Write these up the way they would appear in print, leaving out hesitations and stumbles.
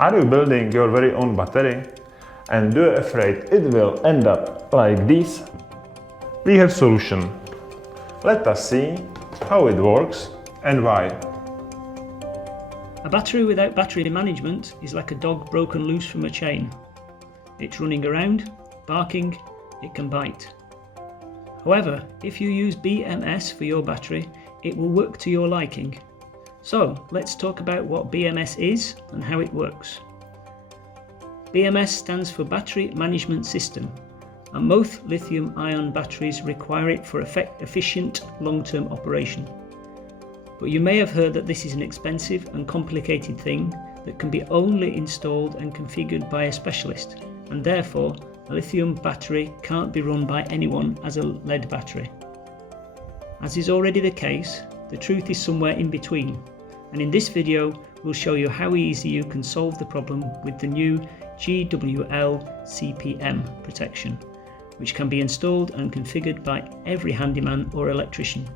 Are you building your very own battery and do you afraid it will end up like this? We have solution. Let us see how it works and why. A battery without battery management is like a dog broken loose from a chain. It's running around, barking, it can bite. However, if you use BMS for your battery, it will work to your liking. So let's talk about what BMS is and how it works. BMS stands for Battery Management System, and most lithium-ion batteries require it for efficient long-term operation. But you may have heard that this is an expensive and complicated thing that can be only installed and configured by a specialist, and therefore a lithium battery can't be run by anyone as a lead battery. As is already the case, the truth is somewhere in between, and in this video we'll show you how easy you can solve the problem with the new GWL CPM protection, which can be installed and configured by every handyman or electrician.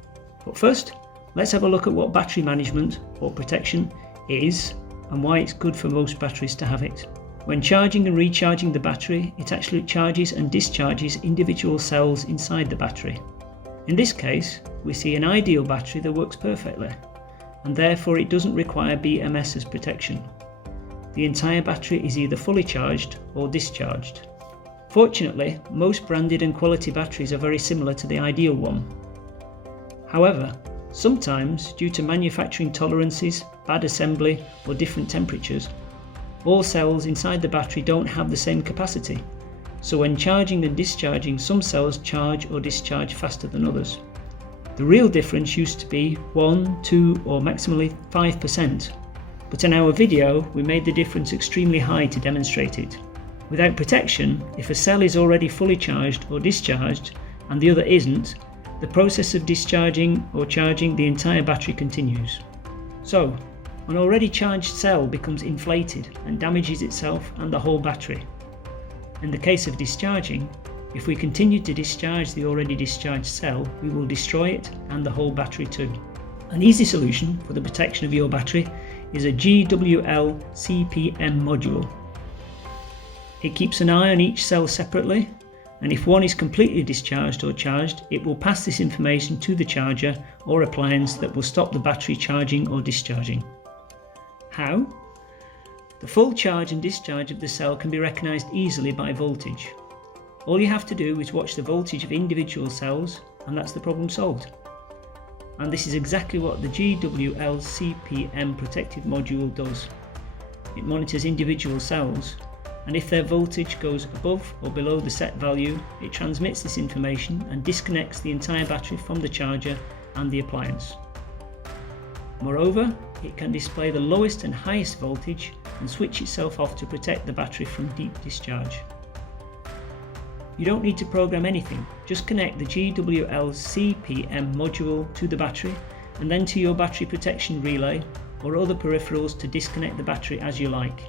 But first, let's have a look at what battery management or protection is and why it's good for most batteries to have it. When charging and recharging the battery, it actually charges and discharges individual cells inside the battery. In this case, we see an ideal battery that works perfectly, and therefore it doesn't require BMS as protection. The entire battery is either fully charged or discharged. Fortunately, most branded and quality batteries are very similar to the ideal one. However, sometimes, due to manufacturing tolerances, bad assembly, or different temperatures, all cells inside the battery don't have the same capacity. So when charging and discharging, some cells charge or discharge faster than others. The real difference used to be 1, 2 or maximally 5%, but in our video we made the difference extremely high to demonstrate it. Without protection, if a cell is already fully charged or discharged and the other isn't, the process of discharging or charging the entire battery continues. So, an already charged cell becomes inflated and damages itself and the whole battery. In the case of discharging, if we continue to discharge the already discharged cell, we will destroy it and the whole battery too. An easy solution for the protection of your battery is a GWL CPM module. It keeps an eye on each cell separately, and if one is completely discharged or charged, it will pass this information to the charger or appliance that will stop the battery charging or discharging. How? The full charge and discharge of the cell can be recognised easily by voltage. All you have to do is watch the voltage of individual cells, and that's the problem solved. And this is exactly what the GWL CPM protective module does. It monitors individual cells, and if their voltage goes above or below the set value, it transmits this information and disconnects the entire battery from the charger and the appliance. Moreover, it can display the lowest and highest voltage and switch itself off to protect the battery from deep discharge. You don't need to program anything, just connect the GWL CPM module to the battery and then to your battery protection relay or other peripherals to disconnect the battery as you like.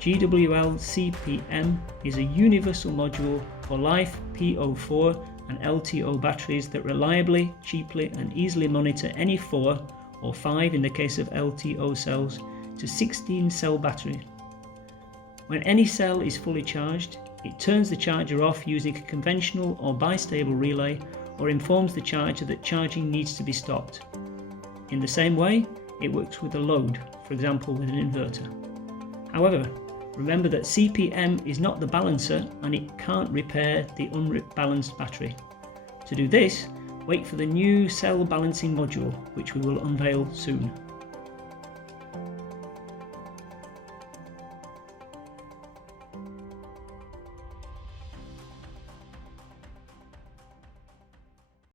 GWL CPM is a universal module for LiFePO4 and LTO batteries that reliably, cheaply and easily monitor any 4 or 5 in the case of LTO cells to 16 cell battery. When any cell is fully charged, it turns the charger off using a conventional or bistable relay or informs the charger that charging needs to be stopped. In the same way, it works with a load, for example with an inverter. However, remember that CPM is not the balancer and it can't repair the unbalanced battery. To do this, wait for the new cell balancing module, which we will unveil soon.